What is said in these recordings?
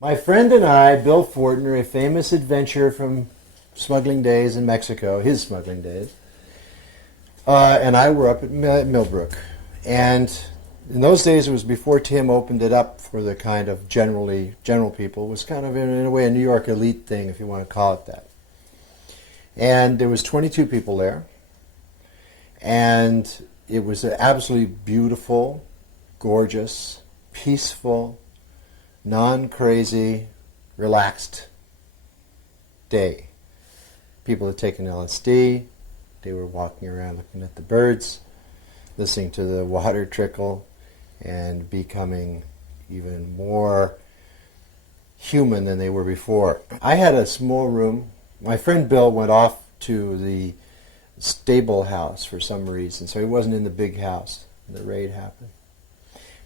My friend and I, Bill Fortner, a famous adventurer from smuggling days in Mexico, his smuggling days, and I were up at Millbrook. And in those days, it was before Tim opened it up for the kind of general people. It was kind of, in a way, a New York elite thing, if you want to call it that. And there was 22 people there. And it was an absolutely beautiful, gorgeous, peaceful, non-crazy, relaxed day. People had taken LSD. They were walking around looking at the birds, listening to the water trickle, and becoming even more human than they were before. I had a small room. My friend Bill went off to the stable house for some reason, so he wasn't in the big house when the raid happened.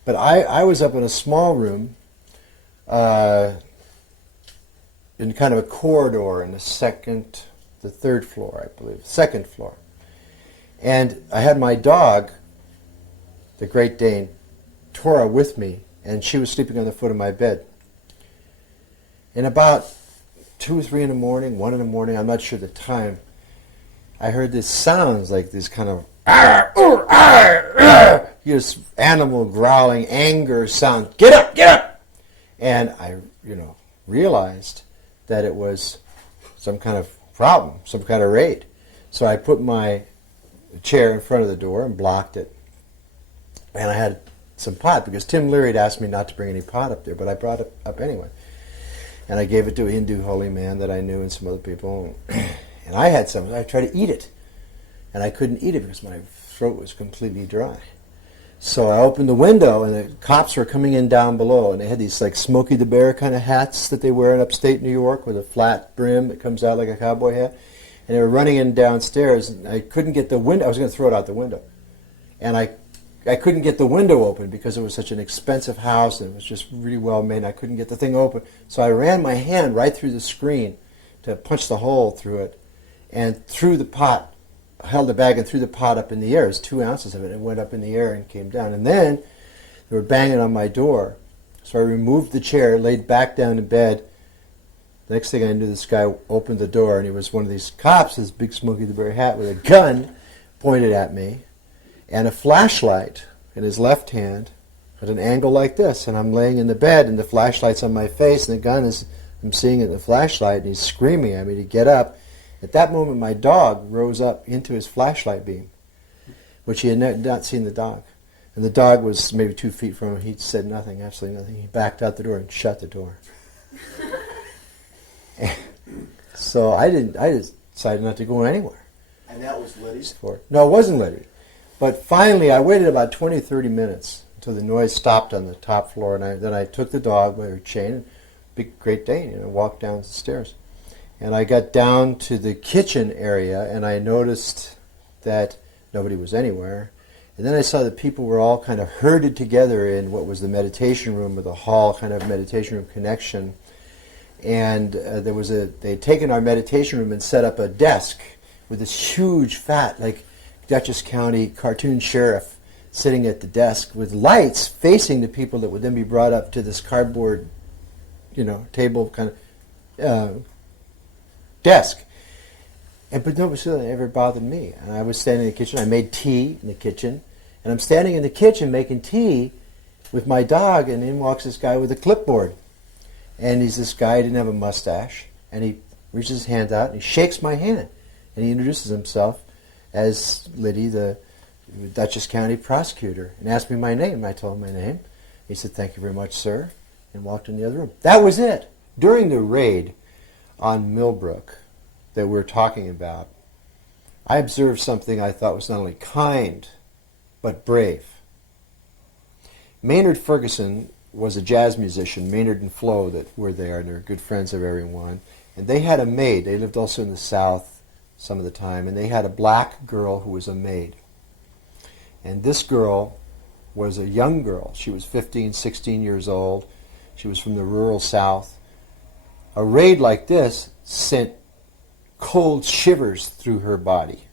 But I was up in a small room in kind of a corridor in the third floor, I believe, second floor. And I had my dog, the Great Dane, Tora, with me, and she was sleeping on the foot of my bed. And about 2 or 3 in the morning, 1 in the morning, I'm not sure the time, I heard this sounds like this kind of this animal growling anger sound. Get up, get up! And I, realized that it was some kind of problem, some kind of raid. So I put my chair in front of the door and blocked it. And I had some pot, because Tim Leary had asked me not to bring any pot up there, but I brought it up anyway. And I gave it to a Hindu holy man that I knew and some other people. And I had some. I tried to eat it. And I couldn't eat it because my throat was completely dry. So I opened the window, and the cops were coming in down below, and they had these like Smokey the Bear kind of hats that they wear in upstate New York with a flat brim that comes out like a cowboy hat. And they were running in downstairs, and I couldn't get the window. I was going to throw it out the window. And I couldn't get the window open because it was such an expensive house, and it was just really well made, and I couldn't get the thing open. So I ran my hand right through the screen to punch the hole through it, and threw the pot, held the bag and threw the pot up in the air. It was 2 ounces of it. It went up in the air and came down. And then they were banging on my door. So I removed the chair, laid back down in bed. The next thing I knew, this guy opened the door, and he was one of these cops, this big Smokey the Bear hat with a gun pointed at me and a flashlight in his left hand at an angle like this. And I'm laying in the bed, and the flashlight's on my face, and the gun is, I'm seeing it in the flashlight, and he's screaming at me to get up. At that moment, my dog rose up into his flashlight beam, which he had not seen the dog. And the dog was maybe 2 feet from him. He said nothing, absolutely nothing. He backed out the door and shut the door. So I decided not to go anywhere. And that was Liddy's? No, it wasn't Liddy. But finally, I waited about 20, 30 minutes until the noise stopped on the top floor, and then I took the dog by her chain, big Great Dane, walked down the stairs. And I got down to the kitchen area, and I noticed that nobody was anywhere. And then I saw that people were all kind of herded together in what was the meditation room, or the hall kind of meditation room connection. And they'd taken our meditation room and set up a desk with this huge, fat, like Dutchess County cartoon sheriff sitting at the desk with lights facing the people that would then be brought up to this cardboard, table kind of desk. But nobody ever bothered me. And I was standing in the kitchen. I made tea in the kitchen. And I'm standing in the kitchen making tea with my dog, and in walks this guy with a clipboard. And he's this guy, he didn't have a mustache. And he reaches his hand out, and he shakes my hand. And he introduces himself as Liddy, the Dutchess County prosecutor, and asked me my name. I told him my name. He said, "Thank you very much, sir," and walked in the other room. That was it. During the raid on Millbrook that we're talking about, I observed something I thought was not only kind, but brave. Maynard Ferguson was a jazz musician, Maynard and Flo, that were there, and they're good friends of everyone. And they had a maid. They lived also in the South some of the time, and they had a black girl who was a maid. And this girl was a young girl. She was 15, 16 years old. She was from the rural South. A raid like this sent cold shivers through her body.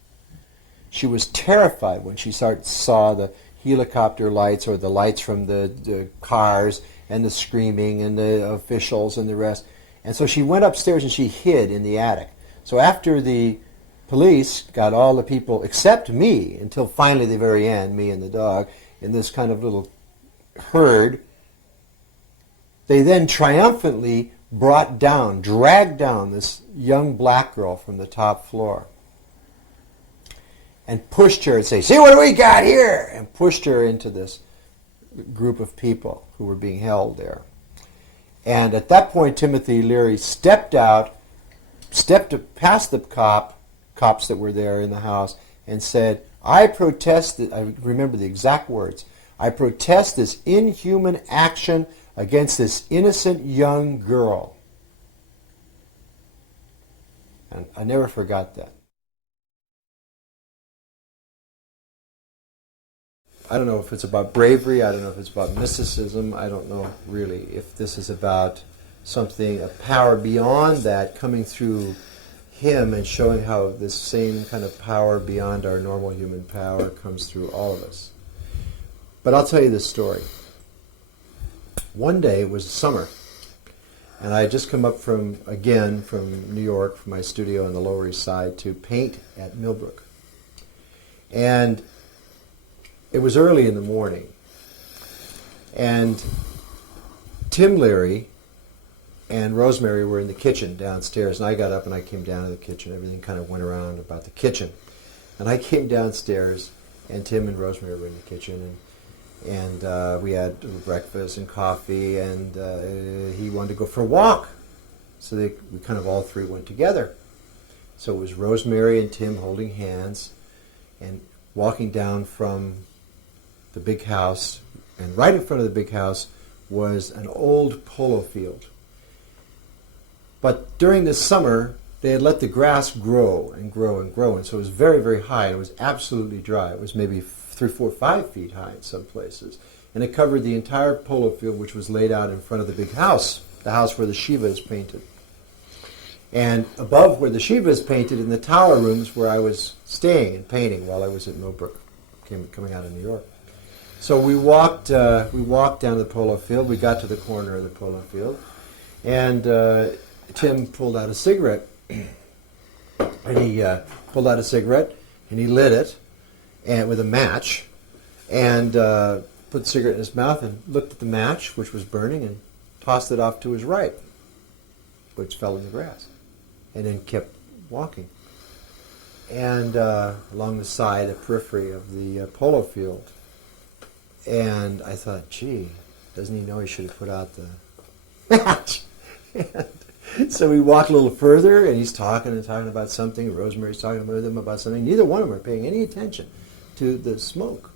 She was terrified when she saw the helicopter lights or the lights from the cars and the screaming and the officials and the rest. And so she went upstairs and she hid in the attic. So after the police got all the people except me, until finally the very end, me and the dog, in this kind of little herd, they then triumphantly dragged down this young black girl from the top floor and pushed her and say, "See what we got here!" and pushed her into this group of people who were being held there. And at that point, Timothy Leary stepped past the cops that were there in the house and said, "I protest," I remember the exact words, "I protest this inhuman action against this innocent young girl." And I never forgot that. I don't know if it's about bravery, I don't know if it's about mysticism, I don't know really if this is about something, a power beyond that coming through him and showing how this same kind of power beyond our normal human power comes through all of us. But I'll tell you this story. One day, it was summer, and I had just come up from New York, from my studio on the Lower East Side, to paint at Millbrook. And it was early in the morning, and Tim Leary and Rosemary were in the kitchen downstairs, and I got up and I came down to the kitchen. Everything kind of went around about the kitchen. And I came downstairs, and Tim and Rosemary were in the kitchen, and we had breakfast and coffee, and he wanted to go for a walk. So we kind of all three went together. So it was Rosemary and Tim holding hands and walking down from the big house, and right in front of the big house was an old polo field. But during the summer, they had let the grass grow and grow and grow, and so it was very, very high. It was absolutely dry. It was maybe 3, 4, 5 feet high in some places. And it covered the entire polo field, which was laid out in front of the big house, the house where the Shiva is painted. And above where the Shiva is painted, in the tower rooms where I was staying and painting while I was at Millbrook, coming out of New York. So we walked down the polo field. We got to the corner of the polo field, and Tim pulled out a cigarette, and he pulled out a cigarette, and he lit it, and with a match, and put the cigarette in his mouth and looked at the match, which was burning, and tossed it off to his right, which fell in the grass, and then kept walking. And along the side, the periphery of the polo field. And I thought, gee, doesn't he know he should have put out the match? And so we walked a little further, and he's talking about something. Rosemary's talking with him about something. Neither one of them are paying any attention to the smoke.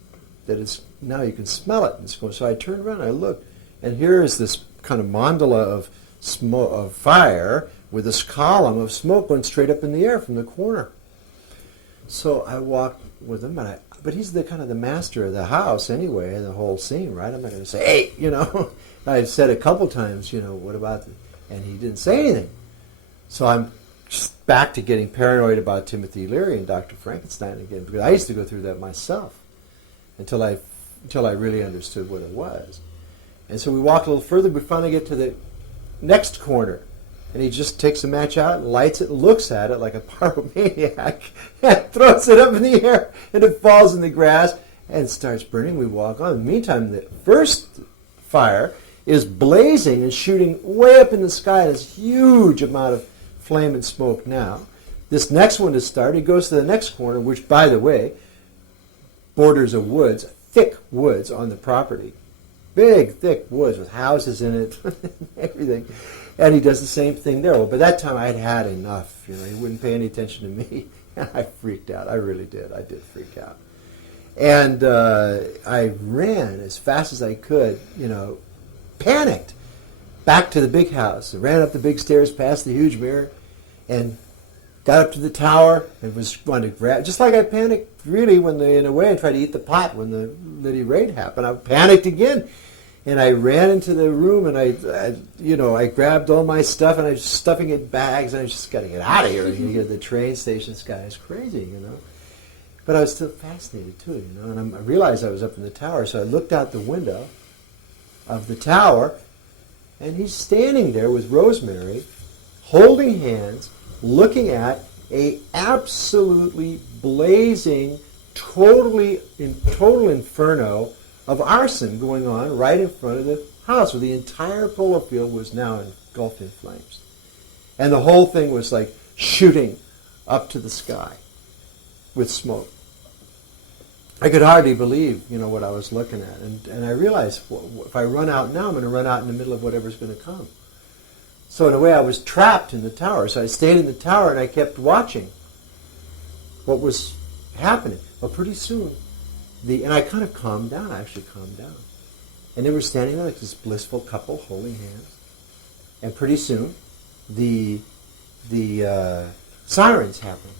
That is, now you can smell it. So I turned around, and I looked, and here is this kind of mandala of smoke, of fire, with this column of smoke going straight up in the air from the corner. So I walked with him, but he's the kind of the master of the house anyway, the whole scene, right? I'm not going to say, hey, I've said a couple times, what about this? And he didn't say anything. So I'm just back to getting paranoid about Timothy Leary and Dr. Frankenstein again, because I used to go through that myself until I really understood what it was. And so we walk a little further. We finally get to the next corner, and he just takes the match out, lights it, looks at it like a pyromaniac, and throws it up in the air, and it falls in the grass and starts burning. We walk on. In the meantime, the first fire is blazing and shooting way up in the sky, this huge amount of flame and smoke now. This next one is started. He goes to the next corner, which, by the way, borders of woods, thick woods on the property. Big, thick woods with houses in it, everything. And he does the same thing there. Well, by that time, I had had enough. He wouldn't pay any attention to me. I freaked out. I really did. I did freak out. And I ran as fast as I could, panicked, back to the big house. I ran up the big stairs, past the huge mirror, and got up to the tower and was going to grab, just like I panicked really when they, in a way, I tried to eat the pot when the Liddy raid happened. I panicked again. And I ran into the room, and I grabbed all my stuff, and I was stuffing it in bags, and I just got to get out of here. You get the train station, this guy is crazy, But I was still fascinated too, and I realized I was up in the tower, so I looked out the window of the tower, and he's standing there with Rosemary, holding hands, looking at a absolutely blazing, total inferno of arson going on right in front of the house, where the entire polo field was now engulfed in flames. And the whole thing was like shooting up to the sky with smoke. I could hardly believe, what I was looking at. And I realized, if I run out now, I'm going to run out in the middle of whatever's going to come. So in a way, I was trapped in the tower. So I stayed in the tower and I kept watching what was happening. Well, pretty soon, and I kind of calmed down. I actually calmed down. And they were standing there like this blissful couple holding hands. And pretty soon, the sirens happened.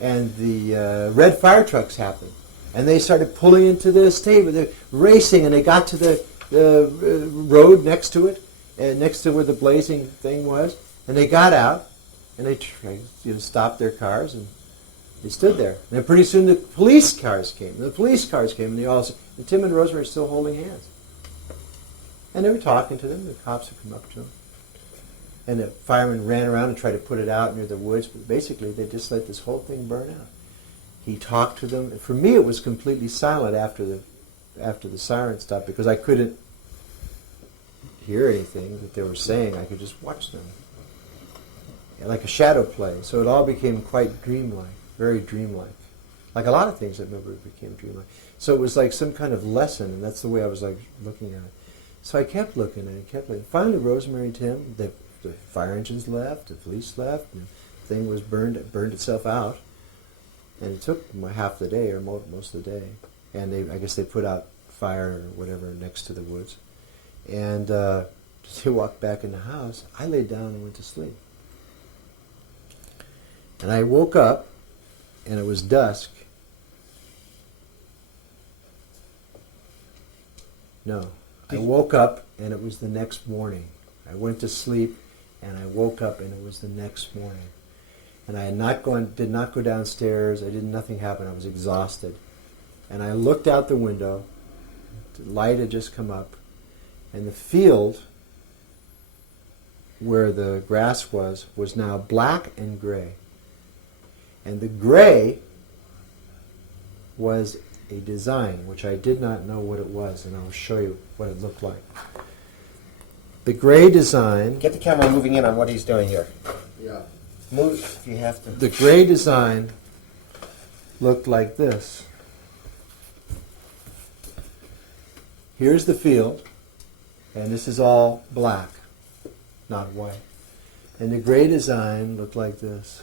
And the red fire trucks happened. And they started pulling into the estate. They're racing, and they got to the road next to it, next to where the blazing thing was. And they got out, and they stopped their cars, and they stood there. And then pretty soon the police cars came. And they all said, and Tim and Rosemary were still holding hands. And they were talking to them. The cops would come up to them. And the firemen ran around and tried to put it out near the woods. But basically, they just let this whole thing burn out. He talked to them. And for me, it was completely silent after the siren stopped, because I couldn't hear anything that they were saying. I could just watch them. Like a shadow play. So it all became quite dreamlike, very dreamlike. Like a lot of things that Millbrook became dreamlike. So it was like some kind of lesson, and that's the way I was like looking at it. So I kept looking and I kept looking. Finally, Rosemary and Tim, the fire engines left, the police left, and the thing was burned itself out. And it took half the day, or most of the day. And I guess they put out fire or whatever next to the woods. And they walked back in the house. I laid down and went to sleep. And I woke up, and it was dusk. No. I woke up, and it was the next morning. I went to sleep, and I woke up, and it was the next morning. And I did not go downstairs. Nothing happened. I was exhausted. And I looked out the window. The light had just come up, and the field where the grass was now black and gray. And the gray was a design, which I did not know what it was, and I'll show you what it looked like. The gray design... Get the camera moving in on what he's doing here. Yeah. Move if you have to. The gray design looked like this. Here's the field, and this is all black, not white. And the gray design looked like this.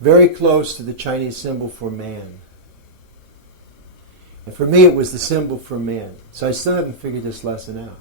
Very close to the Chinese symbol for man. And for me, it was the symbol for man. So I still haven't figured this lesson out.